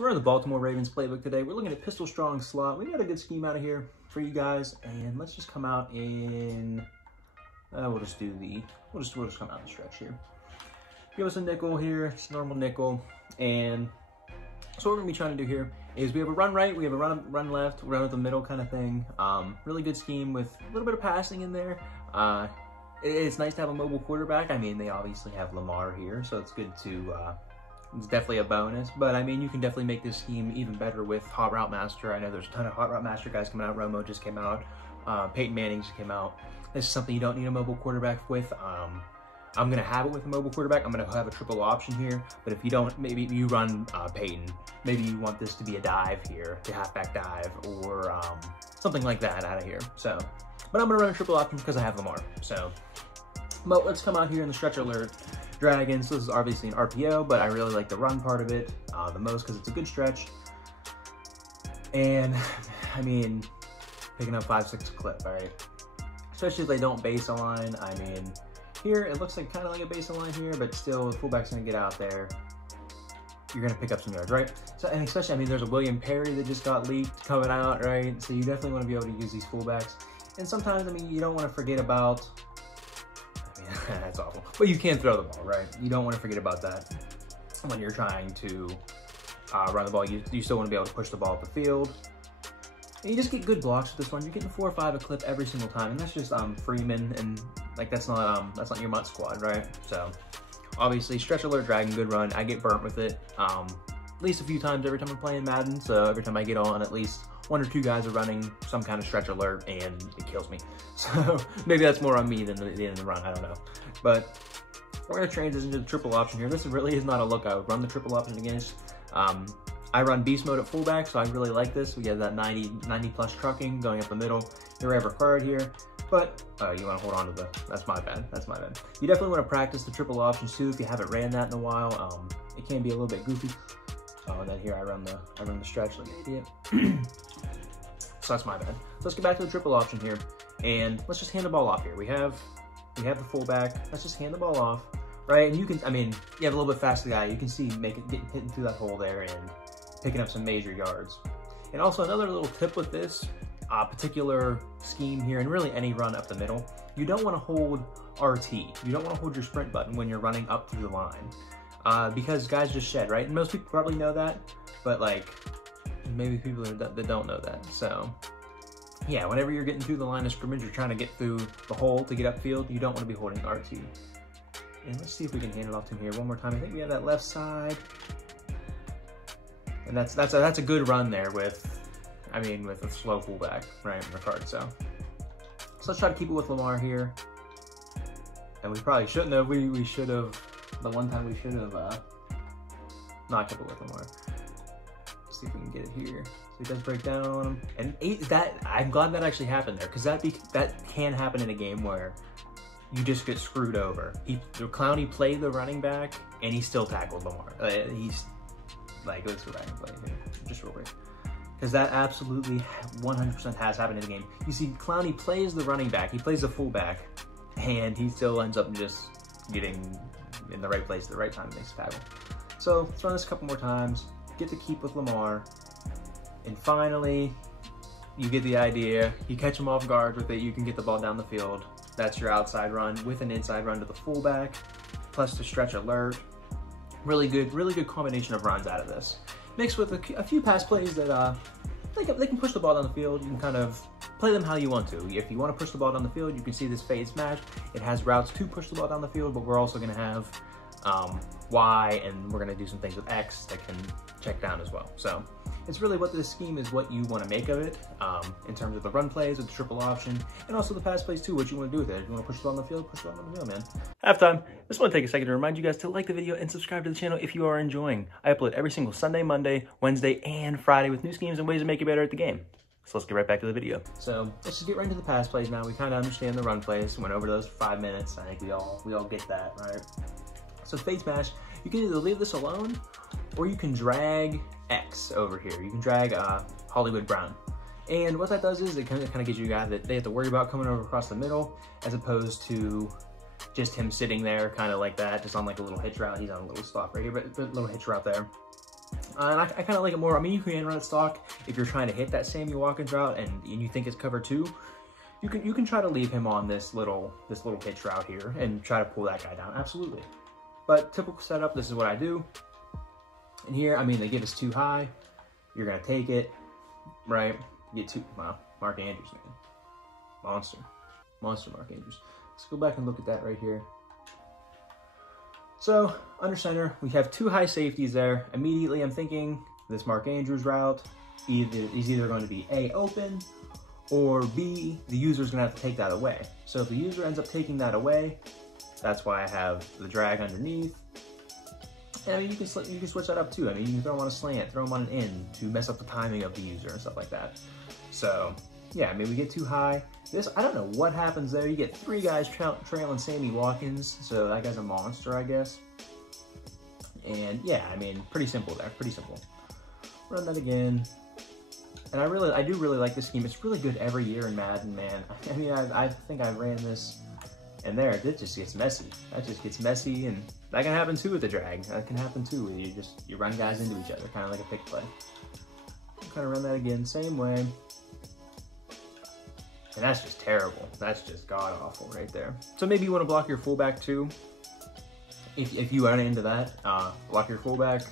So we're in the Baltimore Ravens playbook today. We're looking at pistol strong slot. We got a good scheme out of here for you guys, and let's just come out in. We'll just come out in stretch here. Give us a nickel here. It's normal nickel, and so what we're gonna be trying to do here is we have a run right, we have a run left, run up the middle kind of thing. Really good scheme with a little bit of passing in there. It's nice to have a mobile quarterback. I mean, they obviously have Lamar here, so it's good to. It's definitely a bonus, but I mean, you can definitely make this scheme even better with Hot Route Master. I know there's a ton of Hot Route Master guys coming out. Romo just came out. Peyton Manning just came out. This is something you don't need a mobile quarterback with. I'm going to have it with a mobile quarterback. I'm going to have a triple option here, but if you don't, maybe you run Peyton. Maybe you want this to be a dive here, the halfback dive, or something like that out of here. So, but I'm going to run a triple option because I have Lamar. So, but let's come out here in the stretch alert. Dragons, so this is obviously an RPO, but I really like the run part of it the most because it's a good stretch. And, I mean, picking up 5-6 clip, all right? Especially if they don't base align. I mean, here, it looks like kind of like a base align here, but still, the fullback's going to get out there. You're going to pick up some yards, right? So, and especially, I mean, there's a William Perry that just got leaked coming out, right? So you definitely want to be able to use these fullbacks. And sometimes, I mean, you don't want to forget about... That's awful. But you can throw the ball, right? You don't want to forget about that when you're trying to run the ball. You still want to be able to push the ball up the field. And you just get good blocks with this one. You're getting 4 or 5 a clip every single time, and that's just Freeman, and like that's not your MUT squad, right? So obviously stretch alert, dragon, good run. I get burnt with it at least a few times every time I'm playing Madden. So every time I get on, at least 1 or 2 guys are running some kind of stretch alert, and it kills me. So maybe that's more on me than the run, I don't know. But we're gonna transition to the triple option here. This really is not a look I would run the triple option against. I run beast mode at fullback, so I really like this. We have that 90 plus trucking going up the middle. They're required here, but you wanna hold on to that's my bad. You definitely wanna practice the triple options too if you haven't ran that in a while. It can be a little bit goofy. Oh, and then here I run the stretch like an idiot. So that's my bad. Let's get back to the triple option here, and let's just hand the ball off here. We have the fullback. Let's just hand the ball off, right? And you can, I mean, you have a little bit faster guy. You can see hitting through that hole there and picking up some major yards. And also another little tip with this particular scheme here, and really any run up the middle, you don't want to hold RT. You don't want to hold your sprint button when you're running up through the line because guys just shed, right? And most people probably know that, but like, maybe people that don't know that. So yeah, whenever you're getting through the line of scrimmage, you're trying to get through the hole to get upfield, you don't want to be holding RT. And let's see if we can hand it off to him here one more time. I think we have that left side. And that's a good run there with a slow fullback, right, in the card. So let's try to keep it with Lamar here. And we probably shouldn't have. We should have, the one time we should have not kept it with Lamar. See if we can get it here. So he does break down on him, and I'm glad that actually happened there, because that can happen in a game where you just get screwed over. Clowney played the running back, and he still tackled Lamar. He's like, let's go back and play here, just real quick, because that absolutely 100% has happened in the game. You see, Clowney plays the running back, he plays the fullback, and he still ends up just getting in the right place at the right time and makes a tackle. So let's run this a couple more times. Get to keep with Lamar, and finally you get the idea. You catch him off guard with it, you can get the ball down the field. That's your outside run with an inside run to the fullback plus the stretch alert. Really good combination of runs out of this, mixed with a few pass plays that they can push the ball down the field. You can kind of play them how you want to. If you want to push the ball down the field, you can see this fade smash. It has routes to push the ball down the field, but we're also going to have Y, and we're going to do some things with X that can check down as well. So it's really what this scheme is, what you want to make of it in terms of the run plays with the triple option, and also the pass plays too, what you want to do with it. If you want to push the ball on the field, push the ball on the field, man. Halftime. Just want to take a second to remind you guys to like the video and subscribe to the channel if you are enjoying. I upload every single Sunday, Monday, Wednesday, and Friday with new schemes and ways to make you better at the game. So let's get right back to the video. So let's just get right into the pass plays now. We kind of understand the run plays. Went over those for 5 minutes. I think we all get that, right? So fade smash, you can either leave this alone, or you can drag X over here. You can drag Hollywood Brown. And what that does is it kind of gives you a guy that they have to worry about coming over across the middle, as opposed to just him sitting there kind of like that, just on like a little hitch route. He's on a little spot right here, but a little hitch route there. And I kind of like it more. I mean, you can run it stock if you're trying to hit that Sammy Watkins route and you think it's cover 2. You can try to leave him on this little hitch route here and try to pull that guy down. Absolutely. But typical setup, this is what I do. And here, I mean, they give us too high. You're gonna take it, right? Get too, wow, Mark Andrews, man. Monster Mark Andrews. Let's go back and look at that right here. So, under center, we have 2 high safeties there. Immediately, I'm thinking this Mark Andrews route is either going to be A, open, or B, the user's gonna have to take that away. So if the user ends up taking that away, that's why I have the drag underneath. And I mean, you can switch that up too. I mean, you can throw them on a slant, throw them on an in to mess up the timing of the user and stuff like that. So yeah, I mean, we get too high. This, I don't know what happens there. You get 3 guys trailing Sammy Watkins. So that guy's a monster, I guess. And yeah, I mean, pretty simple there, pretty simple. Run that again. And I do really like this scheme. It's really good every year in Madden, man. I mean, I think I ran this, and there, it just gets messy. That just gets messy, and that can happen too with the drag. That can happen too. You run guys into each other, kind of like a pick play. Kind of run that again, same way. And that's just terrible. That's just god awful right there. So maybe you want to block your fullback too. If you run into that, block your fullback,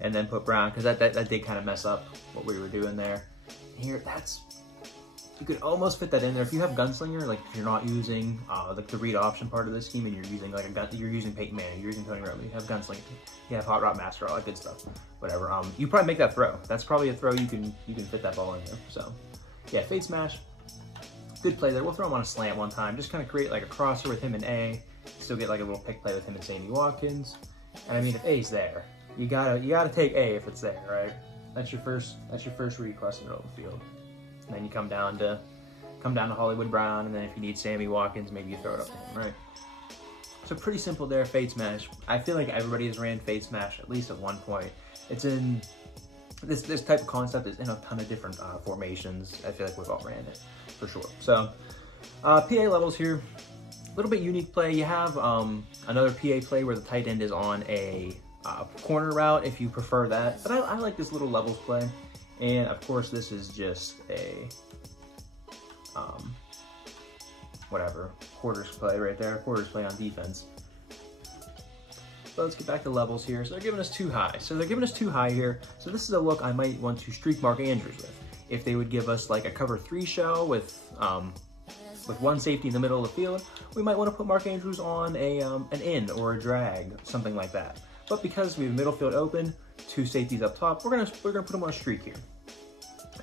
and then put Brown, because that did kind of mess up what we were doing there. Here, you could almost fit that in there. If you have Gunslinger, like if you're not using like the read option part of this scheme, and you're using like you're using Peyton Manning, you're using Tony Romo, you have Gunslinger, you have Hot Route Master, all that good stuff, whatever. You probably make that throw. That's probably a throw you can fit that ball in there. So yeah, fade smash, good play there. We'll throw him on a slant one time, just kind of create like a crosser with him and A, still get like a little pick play with him and Sammy Watkins. And I mean, if A's there, you gotta take A if it's there, right? That's your first read across the middle of the field. And then you come down to Hollywood Brown, and then if you need Sammy Watkins, maybe you throw it up to him, right? So pretty simple there, fade smash. I feel like everybody has ran fade smash at least at one point. It's in this type of concept is in a ton of different formations. I feel like we've all ran it for sure. So PA levels here, a little bit unique play. You have another PA play where the tight end is on a corner route if you prefer that, but I like this little levels play. And of course, this is just a whatever, quarters play right there, quarters play on defense. But let's get back to levels here. So they're giving us 2 high. So they're giving us 2 high here. So this is a look I might want to streak Mark Andrews with. If they would give us like a cover 3 shell with 1 safety in the middle of the field, we might want to put Mark Andrews on an in or a drag, something like that. But because we have middle field open, 2 safeties up top, we're gonna put him on a streak here.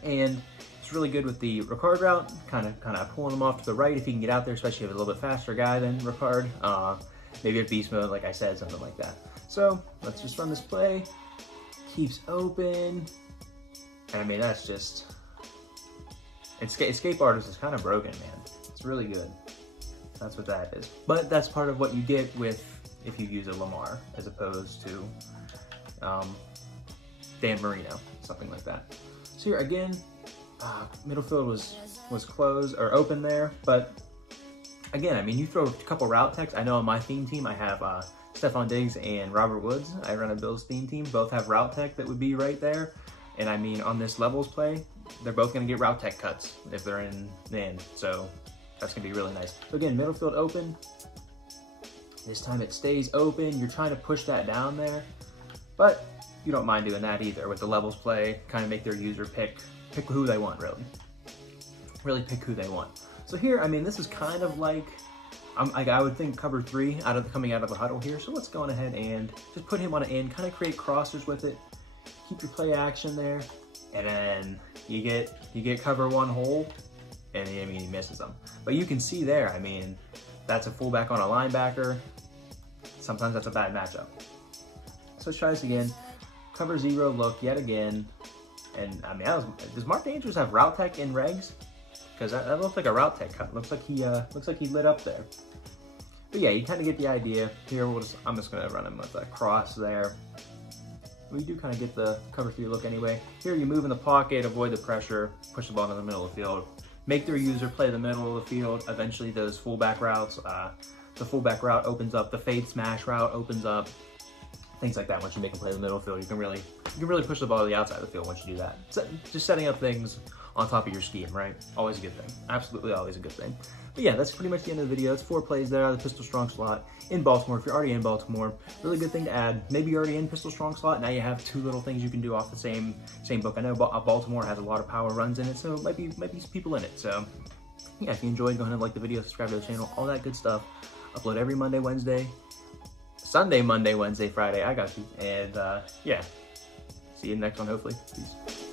And it's really good with the Ricard route, kind of pulling him off to the right if he can get out there, especially if it's a little bit faster guy than Ricard. Maybe a beast mode, like I said, something like that. So let's just run this play. Keeps open. And I mean, that's just, Escape Artist is kind of broken, man. It's really good. That's what that is. But that's part of what you get with if you use a Lamar as opposed to Dan Marino, something like that. So here again, middle field was closed or open there, but again, I mean, you throw a couple route techs. I know on my theme team I have Stephon Diggs and Robert Woods. I run a Bills theme team. Both have route tech that would be right there. And I mean, on this levels play, they're both going to get route tech cuts if they're in the end. So that's going to be really nice. So again, middle field open. This time it stays open. You're trying to push that down there, but you don't mind doing that either with the levels play. Kind of make their user pick who they want, really pick who they want. So here, I mean, this is kind of like I would think cover 3 coming out of the huddle here. So let's go on ahead and just put him on an in, kind of create crossers with it, keep your play action there, and then you get cover 1 hole, and I mean, he misses them. But you can see there, I mean, that's a fullback on a linebacker. Sometimes that's a bad matchup. So let's try this again. Cover 0 look yet again. And I mean, does Mark Andrews have route tech in regs? Because that looks like a route tech cut. Looks like he lit up there. But yeah, you kind of get the idea. Here, I'm just gonna run him with a cross there. We do kind of get the cover 3 look anyway. Here, you move in the pocket, avoid the pressure, push the ball in the middle of the field, make their user play the middle of the field. Eventually, those fullback routes, the fullback route opens up, the fade smash route opens up. things like that. Once you make a play in the middle of the field, you can really push the ball to the outside of the field once you do that. So just setting up things on top of your scheme, right? Always a good thing. Absolutely always a good thing. But yeah, that's pretty much the end of the video. It's 4 plays there out of the pistol strong slot in Baltimore. If you're already in Baltimore, really good thing to add. Maybe you're already in pistol strong slot. Now you have 2 little things you can do off the same book. I know Baltimore has a lot of power runs in it, so it might be some people in it. So yeah, if you enjoyed, go ahead and like the video, subscribe to the channel, all that good stuff. Upload every Monday, Wednesday, Sunday, Monday, Wednesday, Friday. I got you. And yeah, see you in the next one, hopefully. Peace.